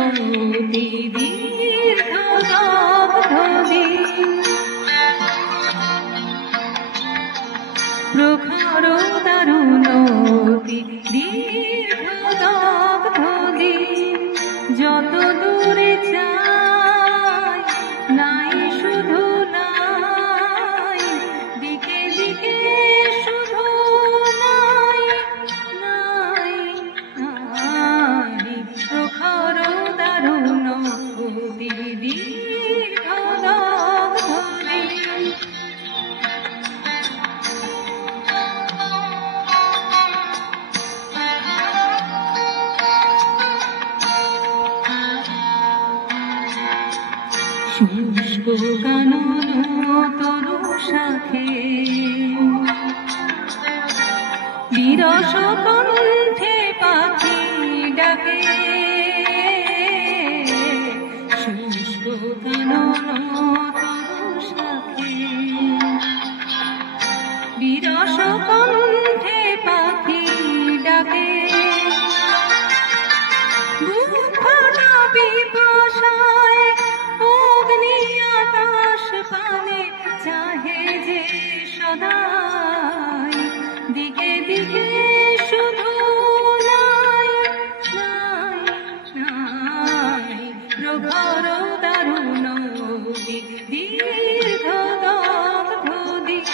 অতি দীর্ঘ দগ্ধদিন, প্রখর দারুণ অতি দীর্ঘ দগ্ধদিন, যত দূরে চাই নাই শুধু নাই, দিকে দিকে শুধু নাই নাই নাই, প্রখর দারুণ অতি দীর্ঘ দগ্ধদিন। শুষ্ক কানন তরু শাখে বিরস কণ্ঠে পাখি ডাকে, শুষ্ক কানন তরু শাখে বিরস কণ্ঠে পাখি ডাকে, বিপাশায় অগ্নি আকাশ পানে চাহে যে সদাই, দিকে দিকে শুধু নাই নাই নাই, প্রখর দারুণ দীর্ঘ দগ্ধদিন।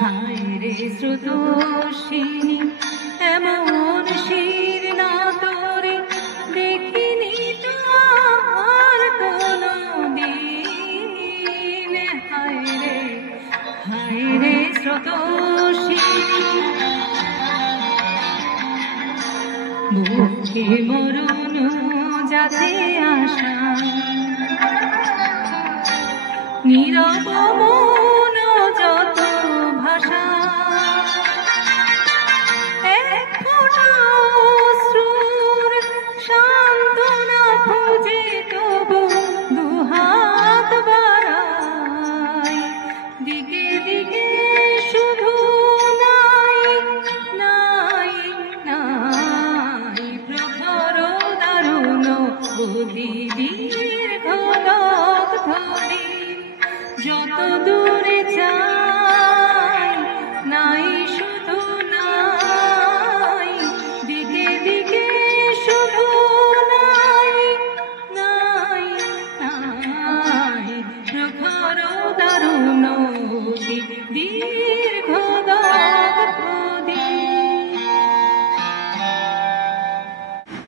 হায় রে স্রোতস্বিনী এমন শির না তোরে দেখিনি তো আর কোনদিন, হায় রে স্রোতস্বিনী বুকে মরণ যাতে আশা, নীরব মন যত ভাষা, এক ফোঁটা অশ্রুর সান্ত্বনা খুঁজে তবু দুহাত বাড়াই, দিকে দিকে শুধু নাই নাই নাই, প্রখর দারুণ অতি দীর্ঘ দগ্ধদিন, যত দূরে যাই নাই শুধু নাই, দিকে দিকে শুধু নাই নাই নাই, প্রখর দারুণ অতি দীর্ঘ